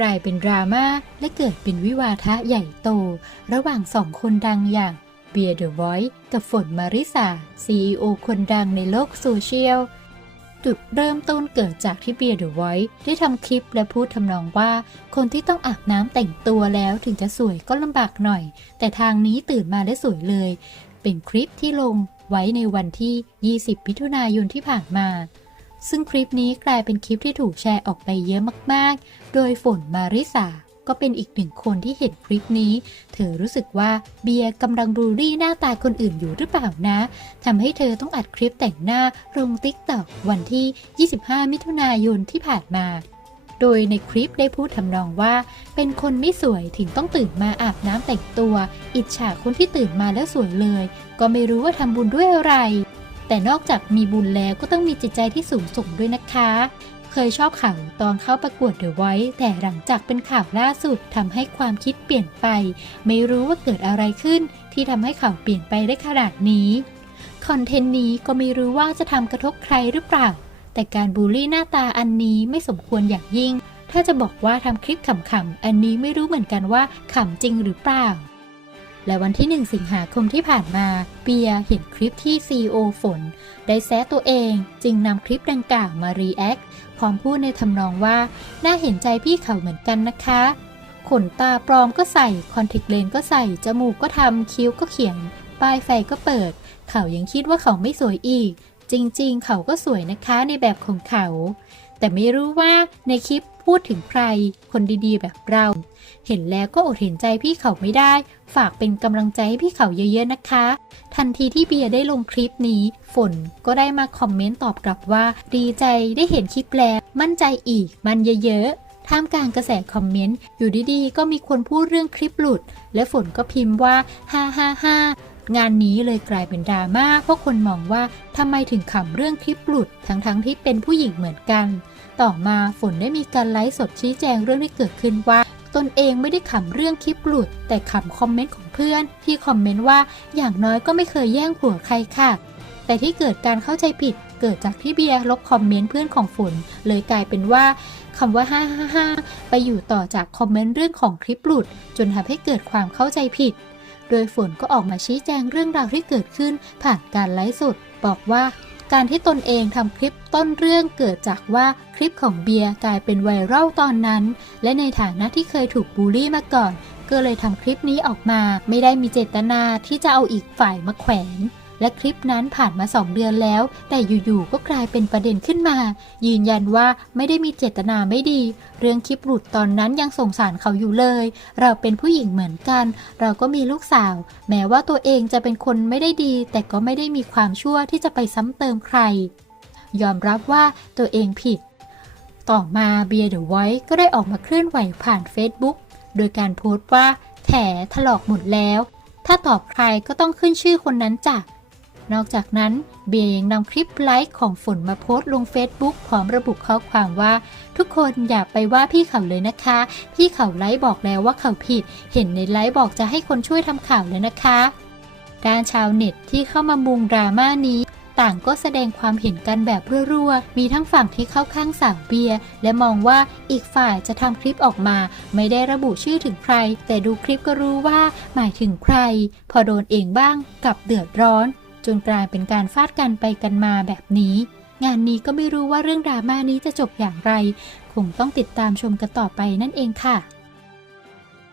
กลายเป็นดราม่าและเกิดเป็นวิวาทะใหญ่โต ระหว่างสองคนดังอย่างเบียร์เดอะไวท์กับฝนมาริสา CEO คนดังในโลกโซเชียล จุดเริ่มต้นเกิดจากที่เบียร์เดอะไวท์ได้ทำคลิปและพูดทำนองว่า คนที่ต้องอาบน้ำแต่งตัวแล้วถึงจะสวยก็ลำบากหน่อย แต่ทางนี้ตื่นมาได้สวยเลย เป็นคลิปที่ลงไว้ในวันที่ 20 มิถุนายนที่ผ่านมา ซึ่งคลิปนี้กลายเป็นคลิปที่ถูกแชร์ออกไปเยอะมากๆ โดยฝนมาริสา ก็เป็นอีกหนึ่งคนที่เห็นคลิปนี้ เธอรู้สึกว่าเบียร์กำลังบูลลี่หน้าตาคนอื่นอยู่หรือเปล่านะ ทำให้เธอต้องอัดคลิปแต่งหน้าลงติ๊กต็อกวันที่ 25 มิถุนายนที่ผ่านมาโดยในคลิปได้พูดทำนองว่า เป็นคนไม่สวยถึงต้องตื่นมาอาบน้ำแต่งตัว อิจฉาคนที่ตื่นมาแล้วสวยเลย ก็ไม่รู้ว่าทำบุญด้วยอะไร แต่นอกจากมีบุญแล้วก็ต้องมีจิตใจที่สูงส่งด้วยนะคะ เคยชอบข่าวตอนเข้าประกวดเดอะไวท์แต่หลังจากเป็นข่าวล่าสุดทำให้ความคิดเปลี่ยนไป ไม่รู้ว่าเกิดอะไรขึ้น ที่ทำให้ข่าวเปลี่ยนไปได้ขนาดนี้ คอนเทนต์นี้ก็ไม่รู้ว่าจะทำกระทบใครหรือเปล่า แต่การบูลลี่หน้าตาอันนี้ไม่สมควรอย่างยิ่ง ถ้าจะบอกว่าทำคลิปขำๆอันนี้ไม่รู้เหมือนกันว่าขำจริงหรือเปล่า และวันที่ 1 สิงหาคมที่ผ่านมาเปียเห็นคลิปที่ CEO ฝน ได้แซะตัวเองจึงนำคลิปดังกล่าวมารีแอคพร้อมพูดในทำนองว่า น่าเห็นใจพี่เขาเหมือนกันนะคะ ขนตาปลอมก็ใส่ คอนแทคเลนส์ก็ใส่ จมูกก็ทำคิ้วก็เขียนป้ายไฟก็เปิด เขายังคิดว่าเขาไม่สวยอีก จริงๆ เขาก็สวยนะคะในแบบของเขา แต่ไม่รู้ว่าในคลิปพูดถึงใคร คนดีๆ แบบเรา เห็นแล้วก็อดเห็นใจพี่เขาไม่ได้ ฝากเป็นกำลังใจให้พี่เขาเยอะๆนะคะ ทันทีที่เบียร์ได้ลงคลิปนี้ ฝนก็ได้มาคอมเมนต์ตอบกลับว่า ดีใจได้เห็นคลิปแล้ว มั่นใจอีก มันเยอะๆ ท่ามกลางกระแสคอมเมนต์ อยู่ดีๆ ก็มีคนพูดเรื่องคลิปหลุด และฝนก็พิมพ์ว่าฮ่าฮ่าฮ่างานนี้เลยกลายเป็นดราม่าเพราะคนมองว่าทำไมถึงขำเรื่องคลิปหลุด ทั้งๆที่เป็นผู้หญิงเหมือนกัน ต่อมาฝนได้มีการไลฟ์สดชี้แจงเรื่องที่เกิดขึ้นว่า ตนเองไม่ได้ขำเรื่องคลิปหลุด แต่ขำคอมเมนต์ของเพื่อน ที่คอมเมนต์ว่าอย่างน้อยก็ไม่เคยแย่งผัวใครค่ะ แต่ที่เกิดการเข้าใจผิดเกิดจากที่เบียร์ลบคอมเมนต์เพื่อนของฝน เลยกลายเป็นว่าคำว่าฮ่าฮ่าฮ่าไปอยู่ต่อจากคอมเมนต์เรื่องของคลิปหลุด จนทำให้เกิดความเข้าใจผิด โดยฝนก็ออกมาชี้แจงเรื่องราวที่เกิดขึ้นผ่านการไลฟ์สดบอกว่า การที่ตนเองทำคลิปต้นเรื่องเกิดจากว่าคลิปของเบียร์กลายเป็นไวรัลตอนนั้น และในฐานะที่เคยถูกบูลลี่มาก่อน ก็เลยทำคลิปนี้ออกมา ไม่ได้มีเจตนาที่จะเอาอีกฝ่ายมาแขวน และคลิปนั้นผ่านมา2เดือนแล้ว แต่อยู่ๆก็กลายเป็นประเด็นขึ้นมา ยืนยันว่าไม่ได้มีเจตนาไม่ดี เรื่องคลิปหลุดตอนนั้นยังสงสารเขาอยู่เลย เราเป็นผู้หญิงเหมือนกัน เราก็มีลูกสาว แม้ว่าตัวเองจะเป็นคนไม่ได้ดี แต่ก็ไม่ได้มีความชั่วที่จะไปซ้ำเติมใคร ยอมรับว่าตัวเองผิด ต่อมาเบียร์เดอะไวท์ก็ได้ออกมาเคลื่อนไหวผ่าน Facebook โดยการโพสต์ว่าแถถลอกหมดแล้ว ถ้าตอบใครก็ต้องขึ้นชื่อคนนั้นจ้ะ นอกจากนั้นเบียร์ยังนำคลิปไลฟ์ของฝนมาโพสต์ลง Facebook พร้อมระบุข้อความว่า ทุกคนอย่าไปว่าพี่เขาเลยนะคะ พี่เขาไลฟ์บอกแล้วว่าเขาผิด เห็นในไลฟ์บอกจะให้คนช่วยทำข่าวแล้วนะคะ ด้านชาวเน็ตที่เข้ามามุงดราม่านี้ ต่างก็แสดงความเห็นกันแบบรัวๆ มีทั้งฝั่งที่เข้าข้างสาวเบียร์และมองว่าอีกฝ่ายจะทำคลิปออกมา ไม่ได้ระบุชื่อถึงใคร แต่ดูคลิปก็รู้ว่าหมายถึงใคร พอโดนเองบ้างกับเดือดร้อน จนกลายเป็นการฟาดกันไปกันมาแบบนี้ งานนี้ก็ไม่รู้ว่าเรื่องดราม่านี้จะจบอย่างไร คงต้องติดตามชมกันต่อไปนั่นเองค่ะ